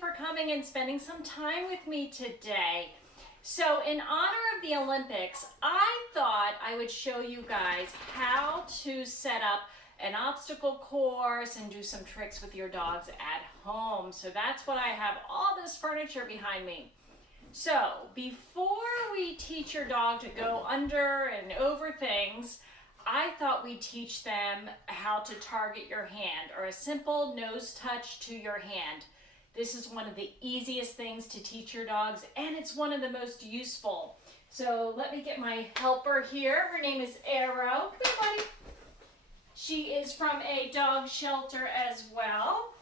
for coming and spending some time with me today. So in honor of the Olympics, I thought I would show you guys how to set up an obstacle course and do some tricks with your dogs at home. So that's what I have all this furniture behind me. So before we teach your dog to go under and over things, I thought we'd teach them how to target your hand, or a simple nose touch to your hand. This is one of the easiest things to teach your dogs, and it's one of the most useful. So let me get my helper here. Her name is Arrow. Come here, buddy. She is from a dog shelter as well.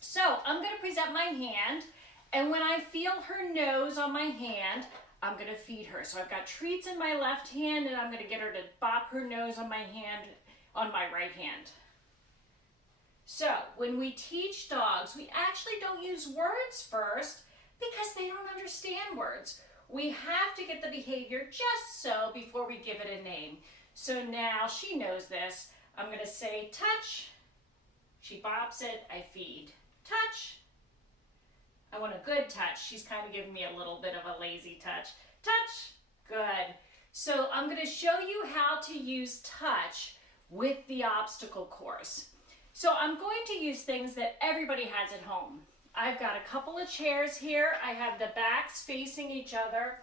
So I'm going to present my hand, and when I feel her nose on my hand, I'm going to feed her. So I've got treats in my left hand, and I'm going to get her to bop her nose on my hand, on my right hand. So when we teach dogs, we actually don't use words first because they don't understand words. We have to get the behavior just so before we give it a name. So now she knows this. I'm going to say touch. She bops it. I feed. Touch. I want a good touch. She's kind of giving me a little bit of a lazy touch. Touch. Good. So I'm going to show you how to use touch with the obstacle course. So I'm going to use things that everybody has at home. I've got a couple of chairs here. I have the backs facing each other.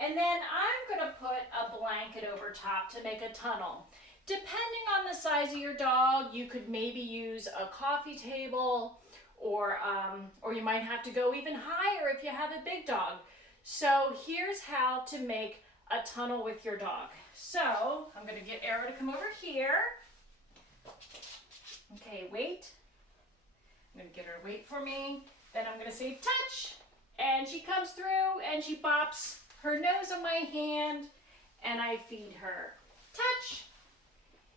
And then I'm going to put a blanket over top to make a tunnel. Depending on the size of your dog, you could maybe use a coffee table, or you might have to go even higher if you have a big dog. So here's how to make a tunnel with your dog. So I'm going to get Arrow to come over here. Okay, wait. I'm going to get her to wait for me. Then I'm going to say touch, and she comes through and she bops her nose on my hand, and I feed her. Touch.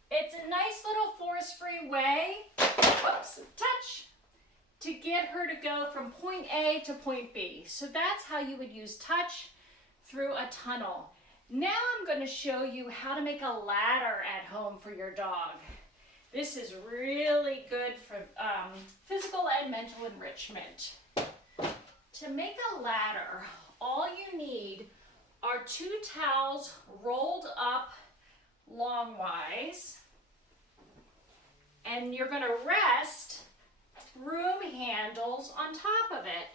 It's a nice little force-free way, whoops, touch, to get her to go from point A to point B. So that's how you would use touch through a tunnel. Now I'm going to show you how to make a ladder at home for your dog. This is really good for physical and mental enrichment. To make a ladder, all you need are 2 towels rolled up longwise, and you're going to rest broom handles on top of it,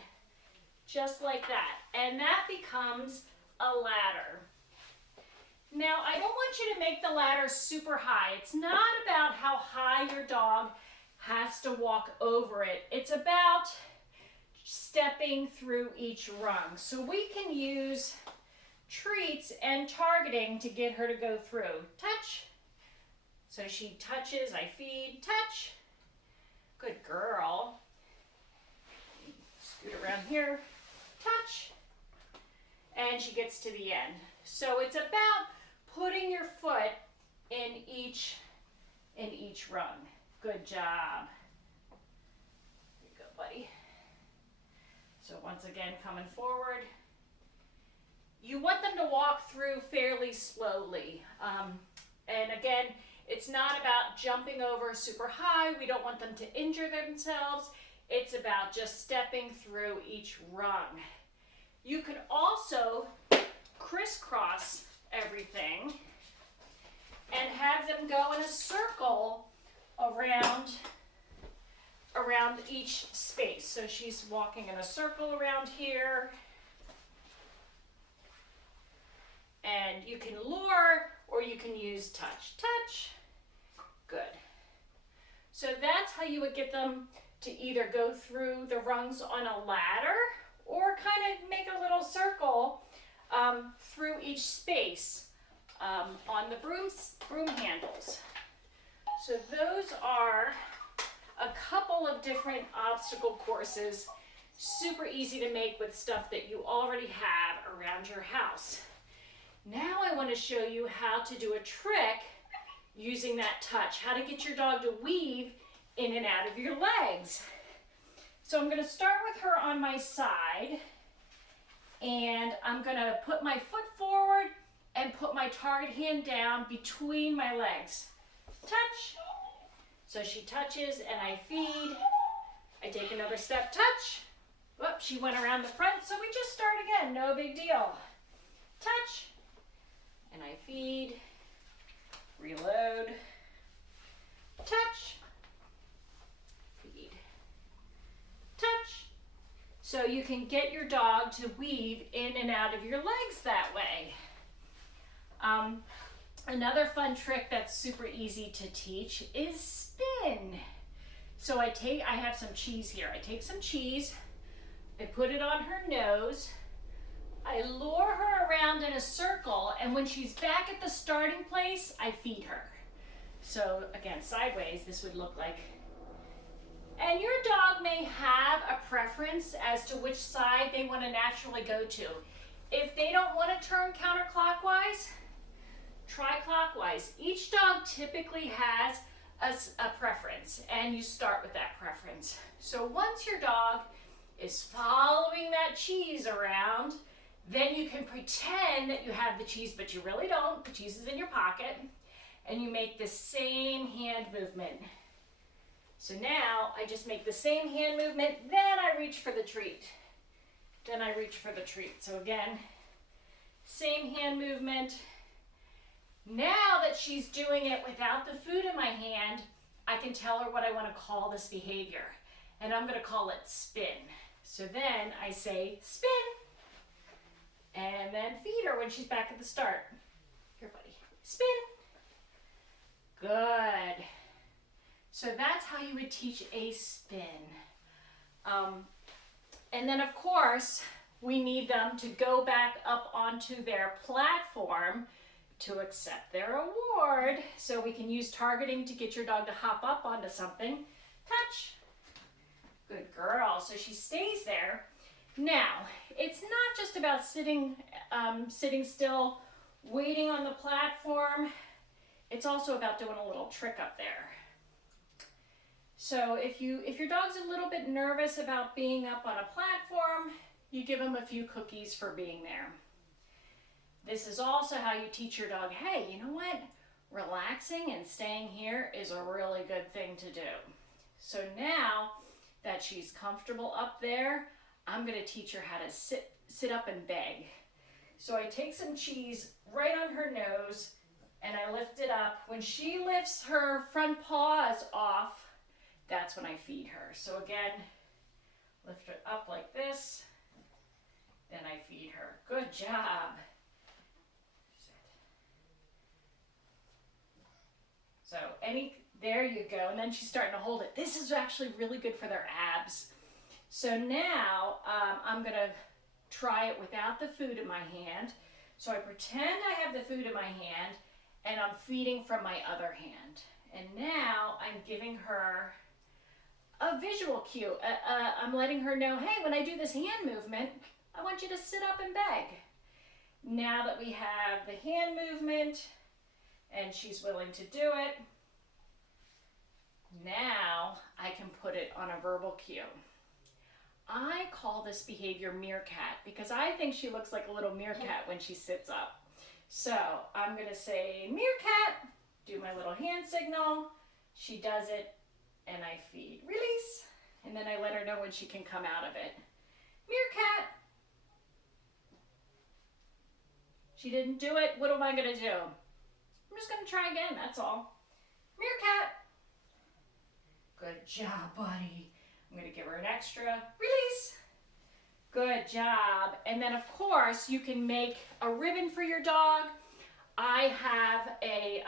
just like that, and that becomes a ladder. Now, I don't want you to make the ladder super high. It's not about how high your dog has to walk over it. It's about stepping through each rung. So we can use treats and targeting to get her to go through. Touch. So she touches, I feed, touch. Good girl. Scoot around here, touch. And she gets to the end. So it's about putting your foot in each rung. Good job. There you go, buddy. So once again, coming forward. You want them to walk through fairly slowly. And again, it's not about jumping over super high. We don't want them to injure themselves. It's about just stepping through each rung. You could also crisscross everything and have them go in a circle around each space. So she's walking in a circle around here. And you can lure, or you can use touch. Touch. Good. So that's how you would get them to either go through the rungs on a ladder, or kind of make a little circle through each space on the broom handles. So those are a couple of different obstacle courses, super easy to make with stuff that you already have around your house. Now I want to show you how to do a trick using that touch, how to get your dog to weave in and out of your legs. So I'm going to start with her on my side, and I'm going to put my foot forward and put my target hand down between my legs. Touch. So she touches and I feed. I take another step, touch. She went around the front, so we just start again. No big deal. Touch, and I feed, reload, touch, feed, touch. So you can get your dog to weave in and out of your legs that way. Another fun trick that's super easy to teach is spin. So I have some cheese here. I take some cheese, I put it on her nose, I lure her around in a circle, and when she's back at the starting place, I feed her. So again, sideways, this would look like. And your dog may have a preference as to which side they want to naturally go to. If they don't want to turn counterclockwise, try clockwise. Each dog typically has a preference, and you start with that preference. So once your dog is following that cheese around, then you can pretend that you have the cheese, but you really don't. The cheese is in your pocket, and you make the same hand movement. So now I just make the same hand movement, then I reach for the treat. Then I reach for the treat. So again, same hand movement. Now that she's doing it without the food in my hand, I can tell her what I want to call this behavior. And I'm going to call it spin. So then I say spin. And then feed her when she's back at the start. Here, buddy. Spin. Good. So that's how you would teach a spin. And then, of course, we need them to go back up onto their platform to accept their award. So we can use targeting to get your dog to hop up onto something. Touch. Good girl. So she stays there. Now, it's not just about sitting still, waiting on the platform. It's also about doing a little trick up there. So if your dog's a little bit nervous about being up on a platform, you give them a few cookies for being there. This is also how you teach your dog, hey, you know what? Relaxing and staying here is a really good thing to do. So now that she's comfortable up there, I'm going to teach her how to sit up and beg. So I take some cheese right on her nose and I lift it up. When she lifts her front paws off, that's when I feed her. So again, lift her up like this, then I feed her. Good job. So there you go. And then she's starting to hold it. This is actually really good for their abs. So now I'm going to try it without the food in my hand. So I pretend I have the food in my hand and I'm feeding from my other hand. And now I'm giving her a visual cue. I'm letting her know, hey, when I do this hand movement, I want you to sit up and beg. Now that we have the hand movement and she's willing to do it, now I can put it on a verbal cue. I call this behavior meerkat because I think she looks like a little meerkat when she sits up. So I'm going to say meerkat, do my little hand signal. She does it and I feed. Release. And then I let her know when she can come out of it. Meerkat. She didn't do it. What am I going to do? I'm just going to try again. That's all. Meerkat. Good job, buddy. I'm going to give her an extra. Release. Good job. And then, of course, you can make a ribbon for your dog. I have a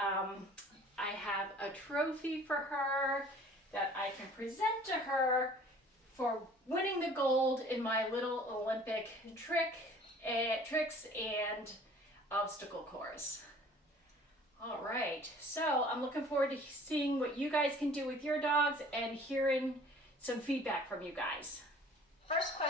trophy for her that I can present to her for winning the gold in my little Olympic tricks and obstacle course. All right, so I'm looking forward to seeing what you guys can do with your dogs and hearing some feedback from you guys. First question.